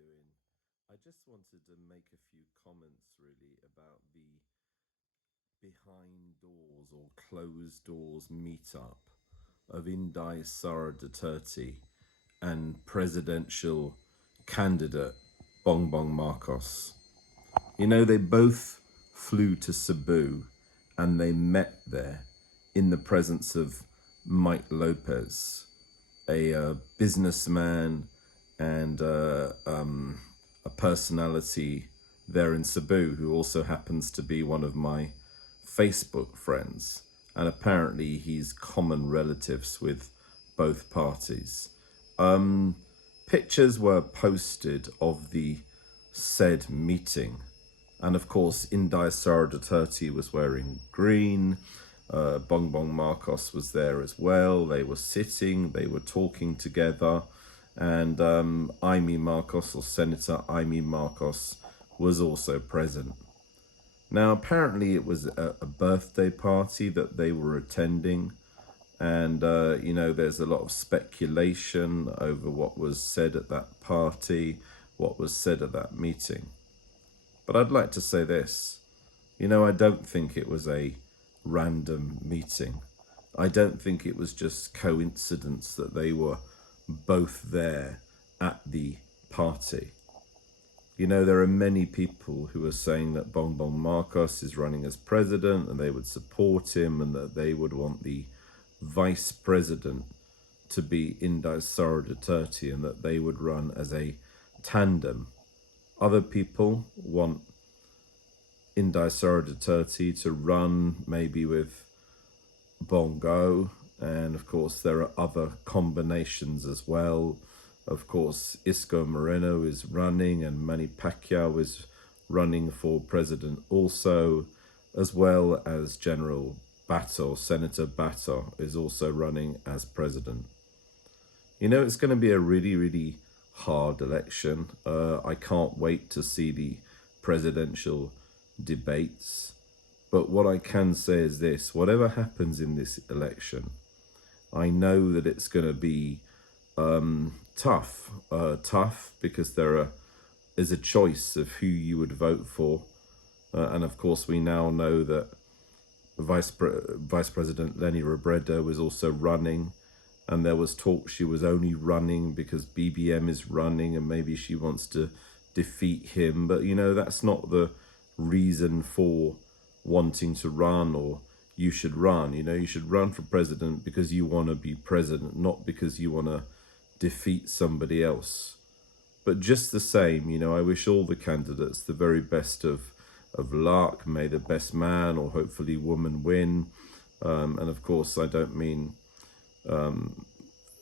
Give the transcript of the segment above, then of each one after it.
doing? I just wanted to make a few comments really about the behind doors or closed doors meetup of Inday Sara and presidential candidate Bongbong Marcos. You know, they both flew to Cebu and they met there in the presence of Mike Lopez, a businessman and a personality there in Cebu who also happens to be one of my Facebook friends. And apparently he's common relatives with both parties. Pictures were posted of the said meeting. And of course, Inday Sara was wearing green. Bongbong Marcos was there as well. They were sitting, they were talking together. And Amy Marcos, or Senator Amy Marcos, was also present. Now, apparently it was a birthday party that they were attending. And, you know, there's a lot of speculation over what was said at that party, what was said at that meeting. But I'd like to say this. You know, I don't think it was a random meeting. I don't think it was just coincidence that they were both there at the party. You know, there are many people who are saying that Bongbong Marcos is running as president and they would support him and that they would want the vice president to be Inday Sara and that they would run as a tandem. Other people want Inday Sara to run maybe with Bongo, and of course there are other combinations as well. Of course, Isco Moreno is running and Manny Pacquiao is running for president also, as well as General Bato, Senator Bato is also running as president. You know, it's going to be a really, really hard election. I can't wait to see the presidential debates. But what I can say is this: whatever happens in this election, I know that it's going to be tough because there is a choice of who you would vote for. And of course, we now know that Vice President Leni Robredo was also running. And there was talk she was only running because BBM is running and maybe she wants to defeat him. But, you know, that's not the reason for wanting to run, or you should run. You know, you should run for president because you want to be president, not because you want to defeat somebody else. But just the same, you know, I wish all the candidates the very best of luck. May the best man or hopefully woman win. And of course, I don't mean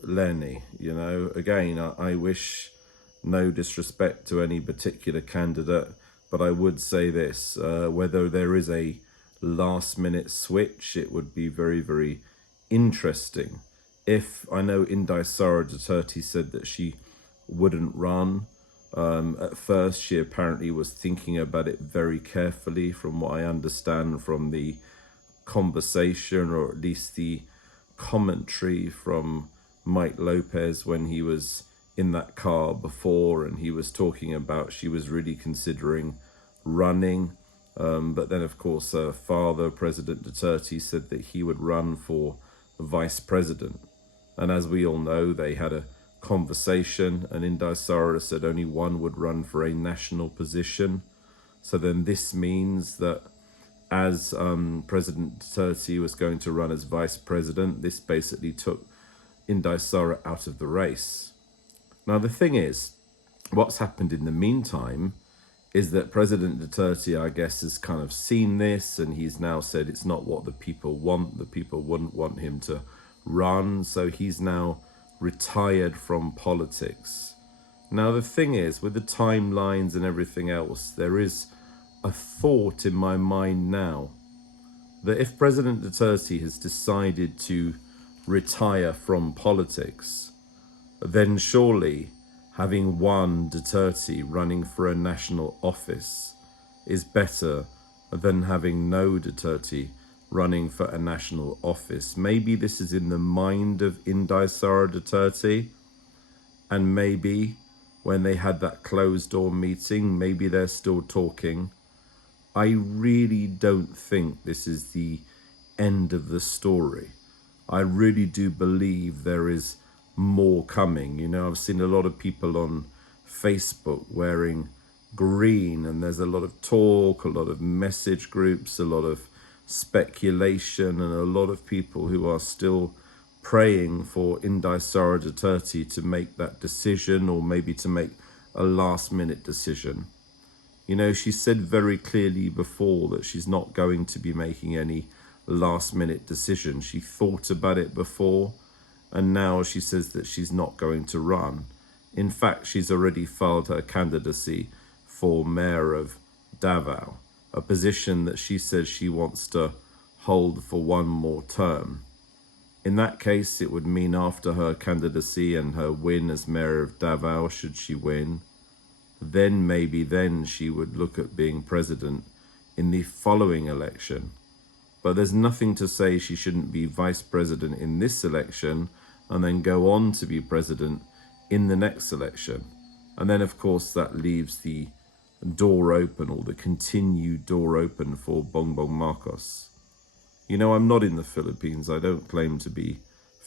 Lenny, you know. Again, I wish no disrespect to any particular candidate, but I would say this, whether there is a last minute switch, it would be very, very interesting. If I know Inday Sara said that she wouldn't run. At first, she apparently was thinking about it very carefully, from what I understand from the conversation, or at least the commentary from Mike Lopez when he was in that car before, and he was talking about she was really considering running. But then, of course, her father, President Duterte, said that he would run for vice president. And as we all know, they had a conversation, and Inday Sara said only one would run for a national position. So then this means that as President Duterte was going to run as vice president, this basically took Inday Sara out of the race. Now, the thing is, what's happened in the meantime is that President Duterte, I guess, has kind of seen this, and he's now said it's not what the people want. The people wouldn't want him to run, so he's now retired from politics. Now, the thing is, with the timelines and everything else, there is a thought in my mind now that if President Duterte has decided to retire from politics, then surely having one Duterte running for a national office is better than having no Duterte running for a national office. Maybe this is in the mind of Inday Sara, and maybe when they had that closed door meeting. Maybe they're still talking. I really don't think this is the end of the story. I really do believe there is more coming. You know, I've seen a lot of people on Facebook wearing green, and there's a lot of talk, a lot of message groups, a lot of speculation, and a lot of people who are still praying for Inday Sara Duterte to make that decision, or maybe to make a last minute decision. You know, she said very clearly before that she's not going to be making any last minute decision. She thought about it before, and now she says that she's not going to run. In fact, she's already filed her candidacy for mayor of Davao, a position that she says she wants to hold for one more term. In that case, it would mean after her candidacy and her win as mayor of Davao, should she win, then maybe then she would look at being president in the following election. But there's nothing to say she shouldn't be vice president in this election and then go on to be president in the next election. And then, of course, that leaves the door open, or the continued door open, for Bongbong Marcos. You know, I'm not in the Philippines. I don't claim to be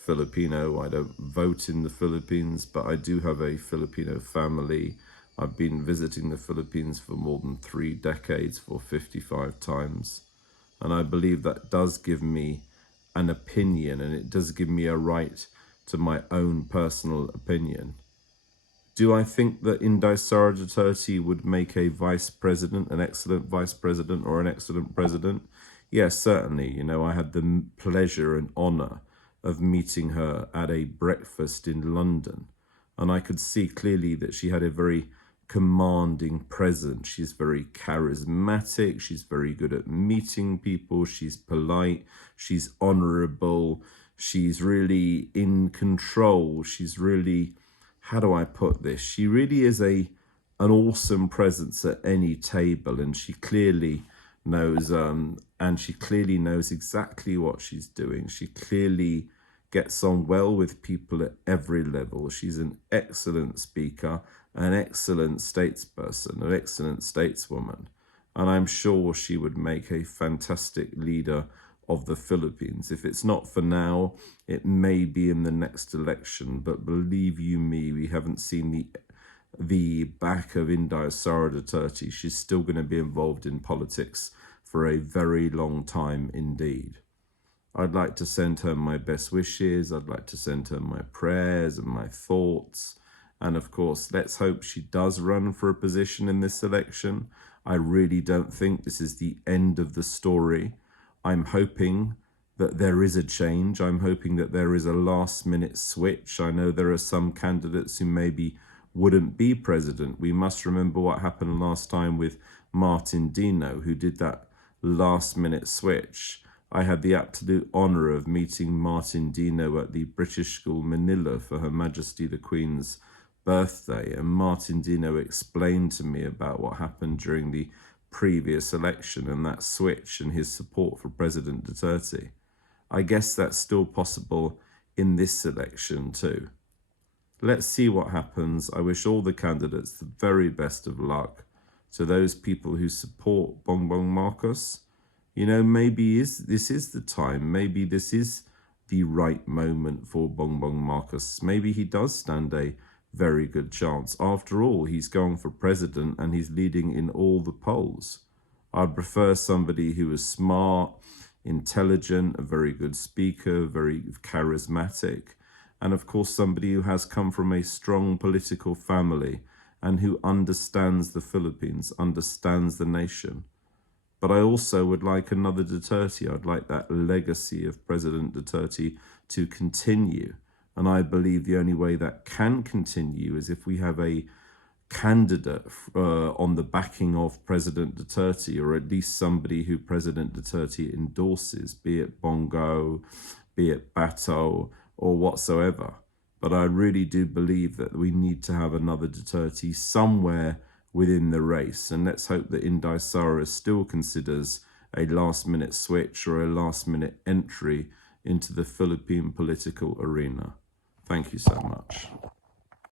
Filipino. I don't vote in the Philippines, but I do have a Filipino family. I've been visiting the Philippines for more than 3 decades, for 55 times. And I believe that does give me an opinion, and it does give me a right to my own personal opinion. Do I think that Inday Sara Duterte would make a vice president, an excellent vice president, or an excellent president? Yes, certainly. You know, I had the pleasure and honor of meeting her at a breakfast in London, and I could see clearly that she had a very commanding presence. She's very charismatic. She's very good at meeting people. She's polite. She's honorable. She's really in control. She's really, how do I put this? She really is an awesome presence at any table, and she clearly knows exactly what she's doing. She clearly gets on well with people at every level. She's an excellent speaker, an excellent statesperson, an excellent stateswoman, and I'm sure she would make a fantastic leader of the Philippines. If it's not for now, it may be in the next election, but believe you me, we haven't seen the back of Inday Sara Duterte. She's still going to be involved in politics for a very long time indeed. I'd like to send her my best wishes. I'd like to send her my prayers and my thoughts. And of course, let's hope she does run for a position in this election. I really don't think this is the end of the story. I'm hoping that there is a change. I'm hoping that there is a last minute switch. I know there are some candidates who maybe wouldn't be president. We must remember what happened last time with Martin Dino, who did that last minute switch. I had the absolute honor of meeting Martin Dino at the British School Manila for Her Majesty the Queen's birthday, and Martin Dino explained to me about what happened during the previous election and that switch and his support for President Duterte. I guess that's still possible in this election too. Let's see what happens. I wish all the candidates the very best of luck. To those people who support Bongbong Marcos, you know, maybe this is the time. Maybe this is the right moment for Bongbong Marcos. Maybe he does stand a very good chance. After all, he's going for president and he's leading in all the polls. I'd prefer somebody who is smart, intelligent, a very good speaker, very charismatic, and of course somebody who has come from a strong political family and who understands the Philippines, understands the nation. But I also would like another Duterte. I'd like that legacy of President Duterte to continue. And I believe the only way that can continue is if we have a candidate on the backing of President Duterte, or at least somebody who President Duterte endorses, be it Bongo, be it Bato, or whatsoever. But I really do believe that we need to have another Duterte somewhere within the race. And let's hope that Inday Sara still considers a last-minute switch or a last-minute entry into the Philippine political arena. Thank you so much.